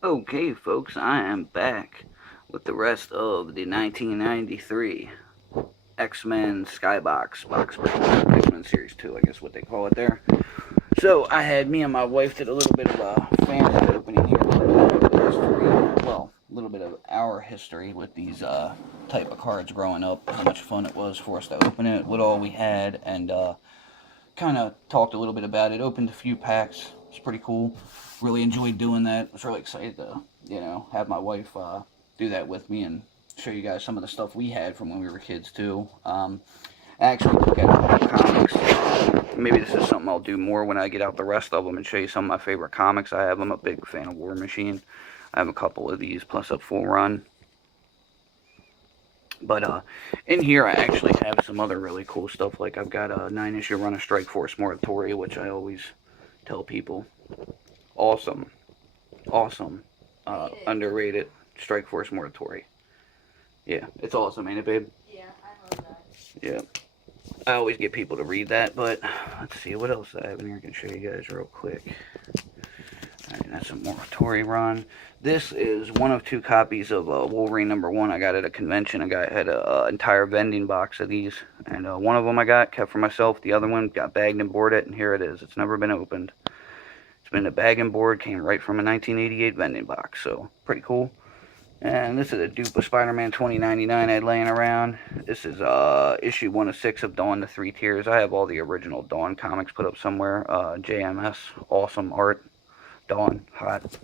Okay, folks, I am back with the rest of the 1993 X-Men Skybox box break. X-Men Series 2, I guess what they call it there. So, I had me and my wife did a little bit of a family opening here, a little bit of history, well, a little bit of our history with these type of cards growing up, how much fun it was for us to open it, what all we had, and kind of talked a little bit about it. Opened a few packs. It's pretty cool. Really enjoyed doing that. I was really excited to, have my wife do that with me and show you guys some of the stuff we had from when we were kids too. I actually took out a couple comics. Maybe this is something I'll do more when I get out the rest of them and show you some of my favorite comics I have. I'm a big fan of War Machine. I have a couple of these plus a full run. But in here, I actually have some other really cool stuff. Like I've got a 9-issue run of Strike Force Moratoria, which I always tell people, awesome, awesome, underrated Strike Force Moratoria. Yeah, it's awesome, ain't it, babe? Yeah, I love that. Yeah. I always get people to read that, but let's see what else I have in here. I can show you guys real quick. Alright, that's a Moratoria run. This is one of two copies of Wolverine #1 I got at a convention. I had an entire vending box of these, and one of them I got, kept for myself. The other one got bagged and boarded, and here it is. It's never been opened. It's been a bag and board, came right from a 1988 vending box, so pretty cool. And this is a dupe of Spider-Man 2099 I had laying around. This is issue 1 of 6 of Dawn: The Three Tiers. I have all the original Dawn comics put up somewhere. JMS, awesome art. Dawn, hot.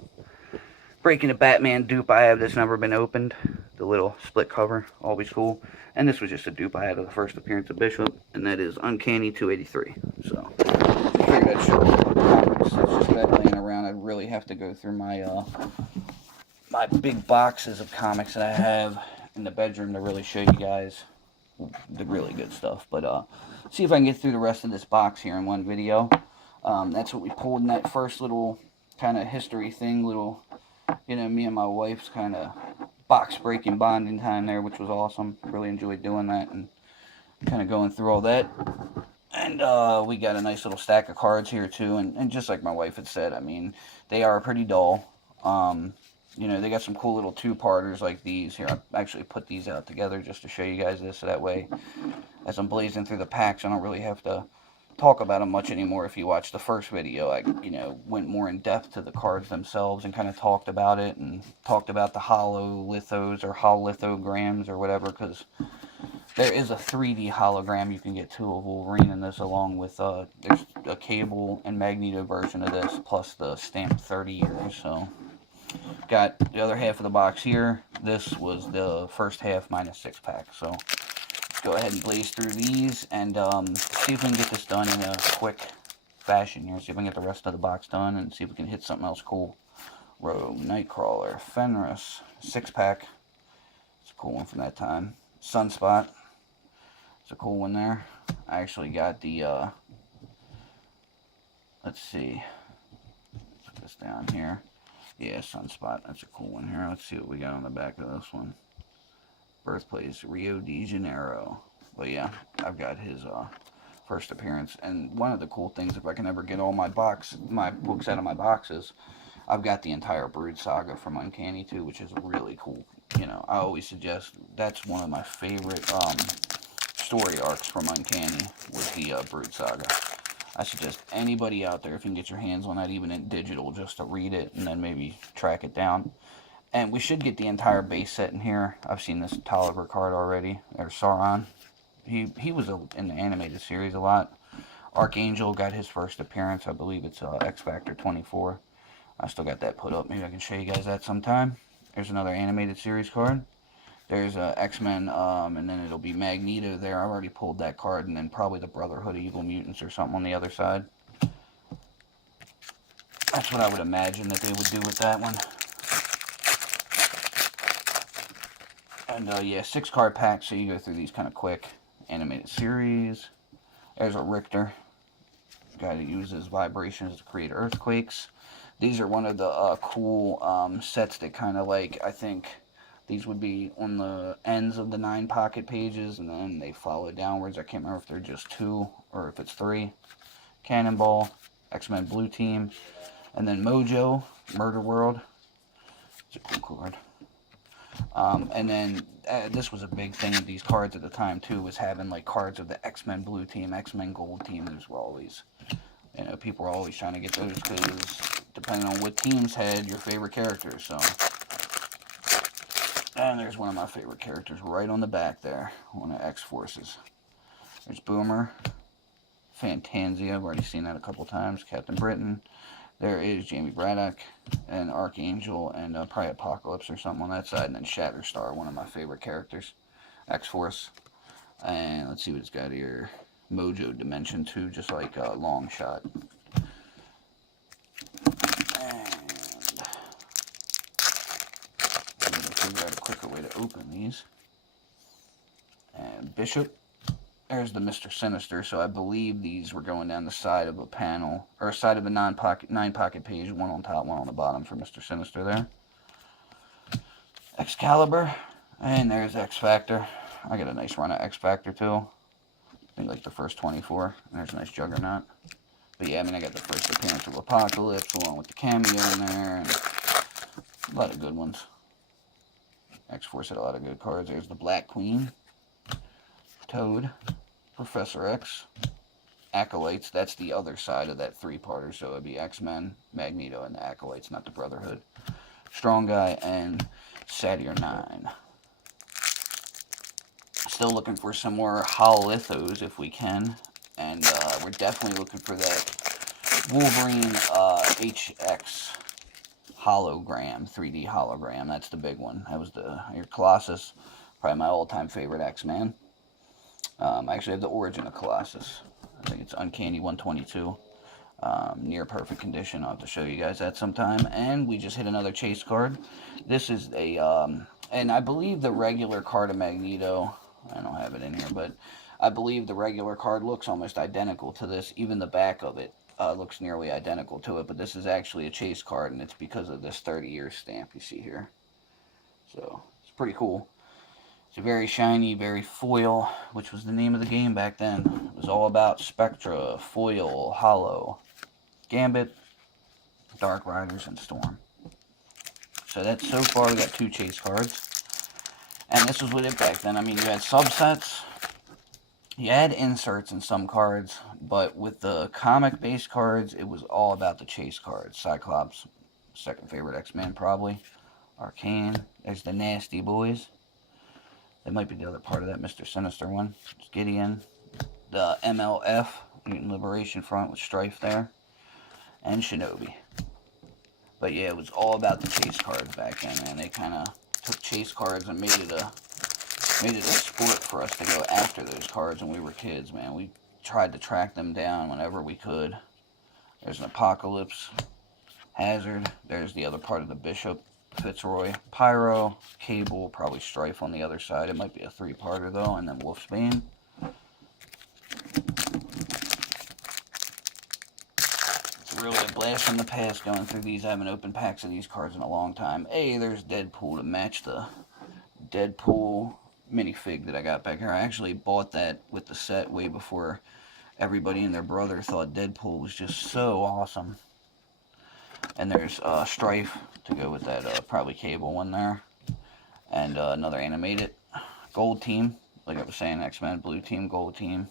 Breaking a Batman dupe I have that's never been opened. The little split cover, always cool. And this was just a dupe I had of the first appearance of Bishop, and that is Uncanny 283. So, I figured I'd show comics. It's just that laying around. I really have to go through my big boxes of comics that I have in the bedroom to really show you guys the really good stuff. But see if I can get through the rest of this box here in one video. That's what we pulled in that first little kind of history thing, little, me and my wife's kind of box breaking bonding time there, which was awesome. Really enjoyed doing that and kind of going through all that. And we got a nice little stack of cards here too, and just like my wife had said, I mean, they are pretty dull. They got some cool little two-parters like these. Here, I actually put these out together just to show you guys this, so that way, as I'm blazing through the packs, I don't really have to talk about them much anymore. If you watch the first video, I, went more in depth to the cards themselves and kind of talked about it and talked about the hololithos or hololithograms or whatever, because there is a 3D hologram you can get too of Wolverine in this, along with there's a Cable and Magneto version of this, plus the stamped 30 years. So got the other half of the box here. This was the first half minus 6-pack. So let's go ahead and blaze through these and see if we can get this done in a quick fashion here. See if we can get the rest of the box done and see if we can hit something else cool. Rogue, Nightcrawler, Fenris, 6-pack. It's a cool one from that time. Sunspot. It's a cool one there. I actually got the, let's see. Put this down here. Yeah, Sunspot. That's a cool one here. Let's see what we got on the back of this one. Birthplace, Rio de Janeiro. But yeah, I've got his first appearance. And one of the cool things, if I can ever get all my books out of my boxes, I've got the entire Brood Saga from Uncanny too, which is really cool. I always suggest that's one of my favorite story arcs from Uncanny was the Brood Saga. I suggest anybody out there, if you can get your hands on that, even in digital, just to read it and then maybe track it down. And we should get the entire base set in here. I've seen this Tolliver card already, or Sauron. He was in the animated series a lot. Archangel got his first appearance. I believe it's X Factor 24. I still got that put up. Maybe I can show you guys that sometime. There's another animated series card. There's X-Men, and then it'll be Magneto there. I've already pulled that card, and then probably the Brotherhood of Evil Mutants or something on the other side. That's what I would imagine that they would do with that one. And yeah, 6-card pack, so you go through these kind of quick. Animated series. There's a Richter. Guy that uses vibrations to create earthquakes. These are one of the cool sets that kind of like, I think these would be on the ends of the 9 pocket pages, and then they follow downwards. I can't remember if they're just 2 or if it's 3. Cannonball, X-Men Blue Team, and then Mojo, Murder World. It's a cool card. And then this was a big thing with these cards at the time too, was having like cards of the X-Men Blue Team, X-Men Gold Team. Those were always, you know, people were always trying to get those because depending on what teams had your favorite characters. So, and there's one of my favorite characters right on the back there, one of X-Forces. There's Boomer, Fantasia. I've already seen that a couple times. Captain Britain. There is Jamie Braddock and Archangel and probably Apocalypse or something on that side. And then Shatterstar, one of my favorite characters. X-Force. And let's see what it's got here. Mojo Dimension 2, just like a long shot. And I'm going to figure out a quicker way to open these. And Bishop. There's the Mr. Sinister, so I believe these were going down the side of a panel, or side of a nine-pocket page, one on top, one on the bottom for Mr. Sinister there. Excalibur, and there's X Factor. I got a nice run of X Factor too. I think like the first 24. And there's a nice Juggernaut. But yeah, I mean, I got the first appearance of Apocalypse along with the cameo in there, and a lot of good ones. X-Force had a lot of good cards. There's the Black Queen, Toad, Professor X, Acolytes. That's the other side of that three-parter, so it'd be X-Men, Magneto, and the Acolytes, not the Brotherhood. Strong Guy, and Saturnyne. Still looking for some more Hololithos if we can, and we're definitely looking for that Wolverine HX hologram, 3D hologram. That's the big one. That was your Colossus, probably my all-time favorite X-Man. I actually have the origin of Colossus. I think it's Uncanny 122. Near perfect condition. I'll have to show you guys that sometime. And we just hit another chase card. This is a, and I believe the regular card of Magneto, I don't have it in here, but I believe the regular card looks almost identical to this. Even the back of it looks nearly identical to it, but this is actually a chase card, and it's because of this 30-year stamp you see here. So, it's pretty cool. It's a very shiny, very foil, which was the name of the game back then. It was all about Spectra, foil, holo, Gambit, Dark Riders, and Storm. So that's, so far we got 2 chase cards. And this was with it back then. I mean, you had subsets, you had inserts in some cards, but with the comic-based cards, it was all about the chase cards. Cyclops, second favorite X-Men probably. Arcane, there's the Nasty Boys. That might be the other part of that Mr. Sinister one. It's Gideon. The MLF, Mutant Liberation Front with Strife there. And Shinobi. But yeah, it was all about the chase cards back then, man. They kind of took chase cards and made it a sport for us to go after those cards when we were kids, man. We tried to track them down whenever we could. There's an Apocalypse, Hazard. There's the other part of the Bishop, Fitzroy, Pyro, Cable, probably Strife on the other side. It might be a 3-parter though, and then Wolfsbane. It's really a blast from the past going through these. I haven't opened packs of these cards in a long time. Hey, there's Deadpool to match the Deadpool minifig that I got back here. I actually bought that with the set way before everybody and their brother thought Deadpool was just so awesome. And there's Strife to go with that probably Cable one there. And another animated Gold Team. Like I was saying, X-Men, Blue Team, Gold Team,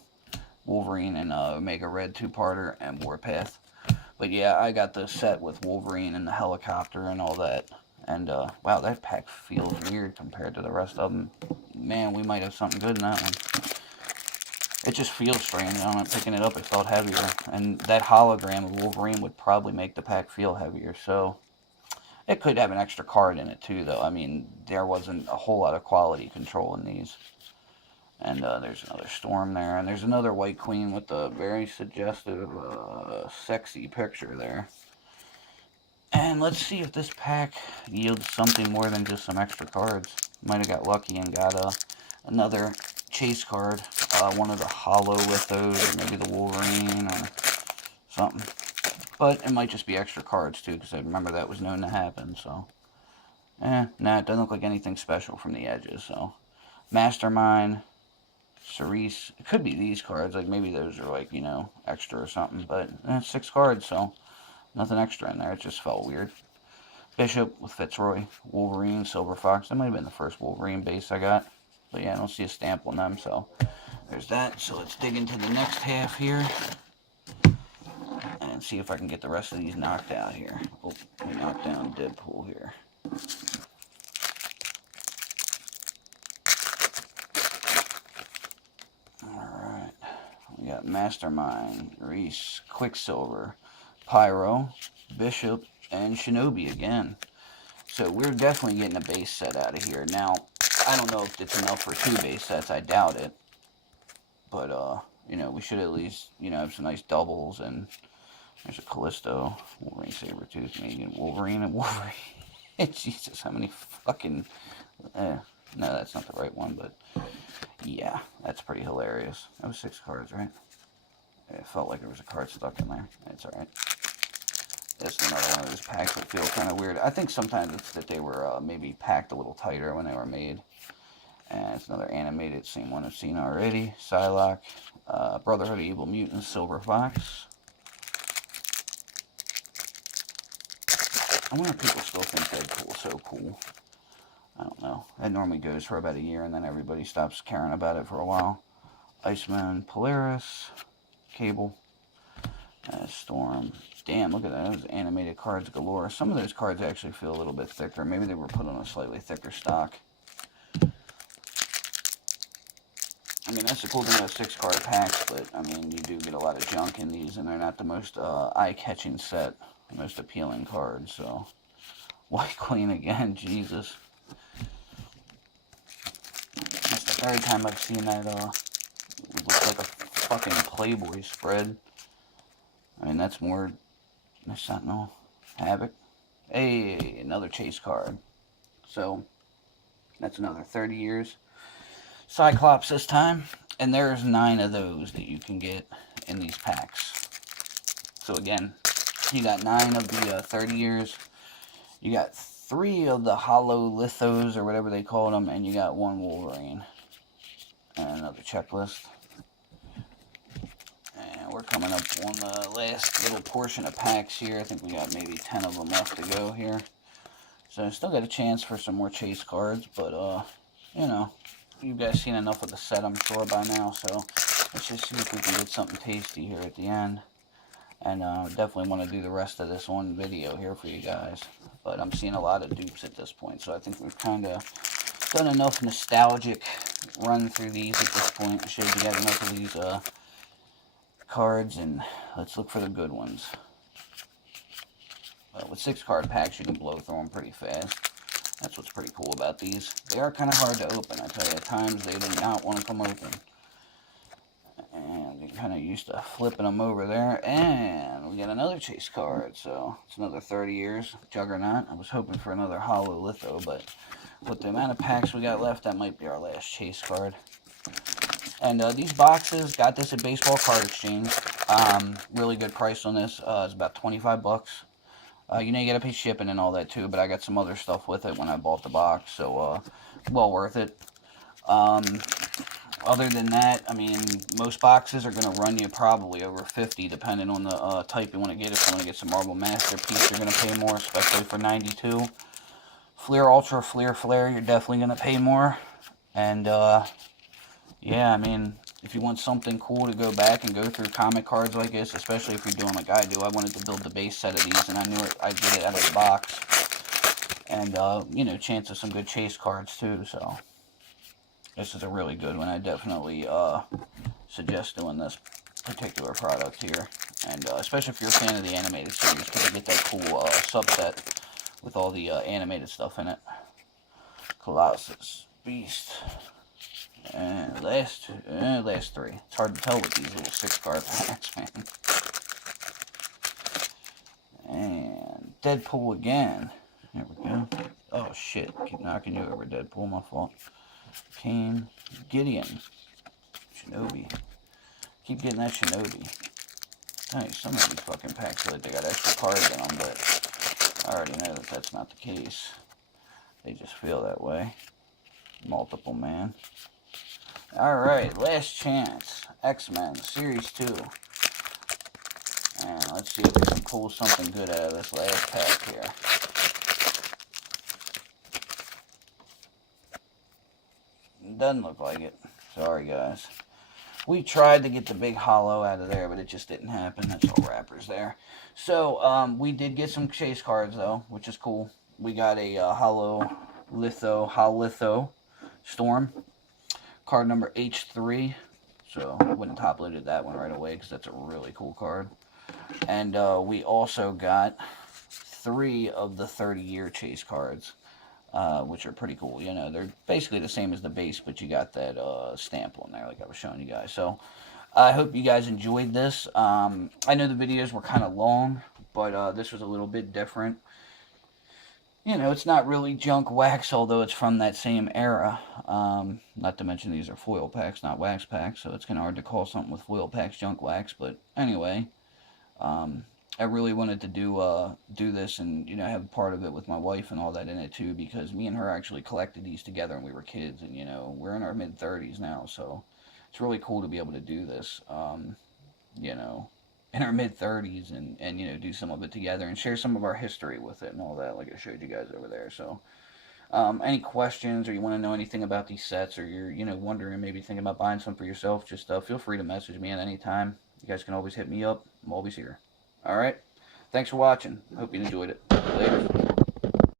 Wolverine, and Omega Red 2-parter, and Warpath. But yeah, I got the set with Wolverine and the helicopter and all that. And wow, that pack feels weird compared to the rest of them. Man, we might have something good in that one. It just feels strange. I'm not picking it up, it felt heavier. And that hologram of Wolverine would probably make the pack feel heavier. So it could have an extra card in it too, though. I mean, there wasn't a whole lot of quality control in these. And there's another Storm there. And there's another White Queen with a very suggestive, sexy picture there. And let's see if this pack yields something more than just some extra cards. Might have got lucky and got another chase card. One of the Hololithos, or maybe the Wolverine, or something. But it might just be extra cards, too, because I remember that was known to happen, so. Nah, it doesn't look like anything special from the edges, so. Mastermind, Cerise. It could be these cards, like maybe those are like, you know, extra or something, but 6 cards, so nothing extra in there. It just felt weird. Bishop with Fitzroy, Wolverine, Silver Fox. That might have been the first Wolverine base I got. But yeah, I don't see a stamp on them, so there's that. So let's dig into the next half here and see if I can get the rest of these knocked out here. Oh, we knocked down Deadpool here. Alright, we got Mastermind, Reese, Quicksilver, Pyro, Bishop, and Shinobi again. So we're definitely getting a base set out of here. Now, I don't know if it's enough for 2 base sets. I doubt it. But, you know, we should at least, you know, have some nice doubles. And there's a Callisto, Wolverine, Sabretooth, Megan, Wolverine, and Wolverine. Jesus, how many fucking... no, that's not the right one, but... Yeah, that's pretty hilarious. That was 6 cards, right? It felt like there was a card stuck in there. That's alright. That's another one of those packs that feel kind of weird. I think sometimes it's that they were maybe packed a little tighter when they were made. And it's another animated, same one I've seen already. Psylocke, Brotherhood of Evil Mutants, Silver Fox. I wonder if people still think Deadpool's so cool. I don't know. It normally goes for about a year and then everybody stops caring about it for a while. Iceman, Polaris, Cable, Storm. Damn, look at that. Those animated cards galore. Some of those cards actually feel a little bit thicker. Maybe they were put on a slightly thicker stock. I mean, that's the cool thing about 6 card packs, but I mean, you do get a lot of junk in these, and they're not the most eye-catching set, the most appealing cards, so. White Queen again, Jesus. That's the 3rd time I've seen that, it looks like a fucking Playboy spread. I mean, that's more, Sentinel, Havoc. Hey, another chase card. So, that's another 30 years. Cyclops this time, and there's 9 of those that you can get in these packs. So again, you got 9 of the 30 years, you got 3 of the hollow lithos or whatever they called them, and you got 1 Wolverine. And another checklist. And we're coming up on the last little portion of packs here. I think we got maybe 10 of them left to go here. So I still got a chance for some more chase cards, but you know, you guys seen enough of the set, I'm sure, by now, so let's just see if we can get something tasty here at the end. And definitely want to do the rest of this one video here for you guys. But I'm seeing a lot of dupes at this point, so I think we've kind of done enough nostalgic run through these at this point. I showed you guys enough of these cards, and let's look for the good ones. With 6 card packs, you can blow through them pretty fast. That's what's pretty cool about these. They are kind of hard to open, I tell you. At times, they do not want to come open. And get kind of used to flipping them over there. And we got another chase card. So, it's another 30 years. Juggernaut. I was hoping for another hollow litho, but with the amount of packs we got left, that might be our last chase card. And these boxes, got this at Baseball Card Exchange. Really good price on this. It's about 25 bucks. You know, you gotta pay shipping and all that too, but I got some other stuff with it when I bought the box, so well worth it. Other than that, I mean, most boxes are gonna run you probably over 50, depending on the type you want to get. If you want to get some Marble Masterpiece, you're gonna pay more, especially for 92. Fleer Ultra, Fleer Flare, you're definitely gonna pay more. And yeah, I mean, if you want something cool to go back and go through comic cards like this, especially if you're doing like I do, I wanted to build the base set of these, and I knew I'd get it out of the box. And, you know, chance of some good chase cards too, so this is a really good one. I definitely suggest doing this particular product here. And especially if you're a fan of the animated series, because you get that cool subset with all the animated stuff in it. Colossus, Beast. And last 3. It's hard to tell with these little 6 card packs, man. And Deadpool again. There we go. Oh shit, keep knocking you over, Deadpool, my fault. Kane, Gideon, Shinobi. Keep getting that Shinobi. Tell you, some of these fucking packs feel like they got extra cards in them, but I already know that that's not the case. They just feel that way. Multiple Man. Alright, last chance. X-Men, Series 2. And let's see if we can pull something good out of this last pack here. Doesn't look like it. Sorry, guys. We tried to get the big hollow out of there, but it just didn't happen. That's all wrappers there. So, we did get some chase cards, though, which is cool. We got a Hololitho Storm. Card number H3. So, I wouldn't top loaded that one right away, because that's a really cool card. And we also got 3 of the 30-year chase cards. Which are pretty cool. You know, they're basically the same as the base, but you got that stamp on there like I was showing you guys. So I hope you guys enjoyed this. I know the videos were kind of long, but this was a little bit different. You know, it's not really junk wax, although it's from that same era. Not to mention these are foil packs, not wax packs, so it's kind of hard to call something with foil packs junk wax. But anyway, I really wanted to do this and, you know, have part of it with my wife and all that in it too, because me and her actually collected these together when we were kids, and, you know, we're in our mid-30s now, so it's really cool to be able to do this, you know, in our mid-30s and, you know, do some of it together and share some of our history with it and all that, like I showed you guys over there. So any questions, or you want to know anything about these sets, or you're, you know, wondering, maybe thinking about buying some for yourself, just feel free to message me at any time. You guys can always hit me up. I'm always here. Alright? Thanks for watching. Hope you enjoyed it. Later.